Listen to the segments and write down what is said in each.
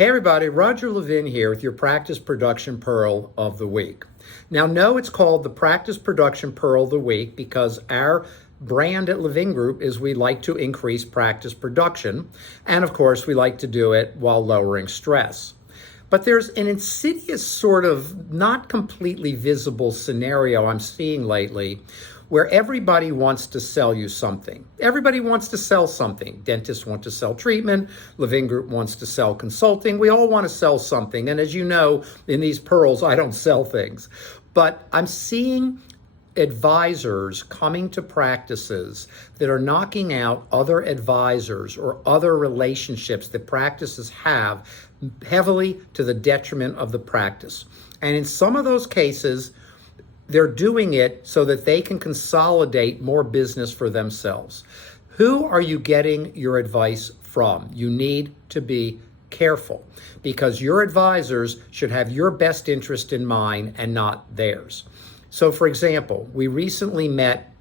Hey everybody, Roger Levin here with your Practice Production Pearl of the Week. Now, no, it's called the Practice Production Pearl of the Week because our brand at Levin Group is we like to increase practice production, and of course we like to do it while lowering stress. But there's an insidious sort of not completely visible scenario I'm seeing lately where everybody wants to sell you something. Everybody wants to sell something. Dentists want to sell treatment. Levin Group wants to sell consulting. We all want to sell something. And as you know, in these pearls, I don't sell things. But I'm seeing advisors coming to practices that are knocking out other advisors or other relationships that practices have heavily to the detriment of the practice. And in some of those cases, they're doing it so that they can consolidate more business for themselves. Who are you getting your advice from? You need to be careful because your advisors should have your best interest in mind and not theirs. So, for example, we recently met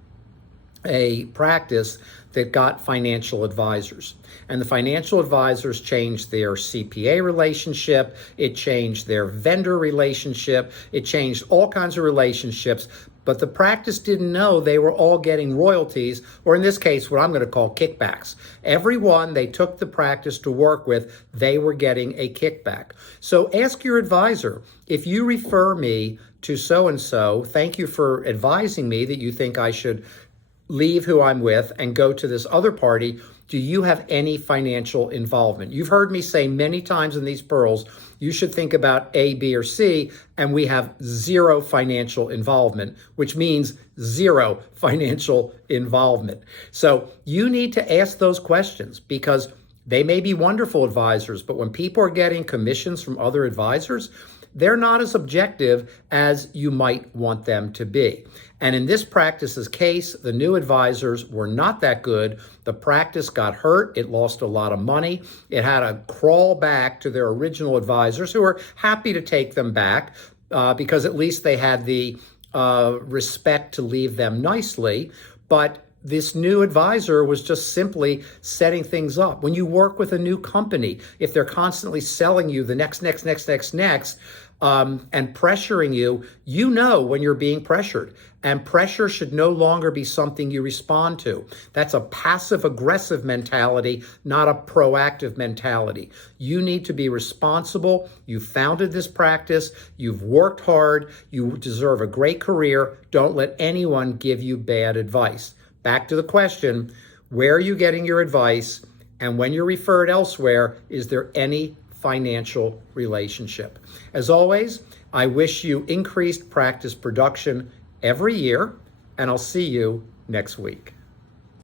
a practice that got financial advisors. And the financial advisors changed their CPA relationship, it changed their vendor relationship, it changed all kinds of relationships, but the practice didn't know they were all getting royalties, or in this case, what I'm going to call kickbacks. Everyone they took the practice to work with, they were getting a kickback. So ask your advisor, if you refer me to so-and-so, thank you for advising me that you think I should leave who I'm with and go to this other party. Do you have any financial involvement? You've heard me say many times in these pearls, you should think about A, B, or C, and we have zero financial involvement, which means zero financial involvement. So you need to ask those questions because they may be wonderful advisors, but when people are getting commissions from other advisors, they're not as objective as you might want them to be. And in this practice's case, the new advisors were not that good. The practice got hurt. It lost a lot of money. It had to crawl back to their original advisors who were happy to take them back because at least they had the respect to leave them nicely. But this new advisor was just simply setting things up. When you work with a new company, if they're constantly selling you the next, and pressuring you, you know when you're being pressured. And pressure should no longer be something you respond to. That's a passive-aggressive mentality, not a proactive mentality. You need to be responsible. You founded this practice. You've worked hard. You deserve a great career. Don't let anyone give you bad advice. Back to the question, where are you getting your advice? And when you're referred elsewhere, is there any financial relationship? As always, I wish you increased practice production every year, and I'll see you next week.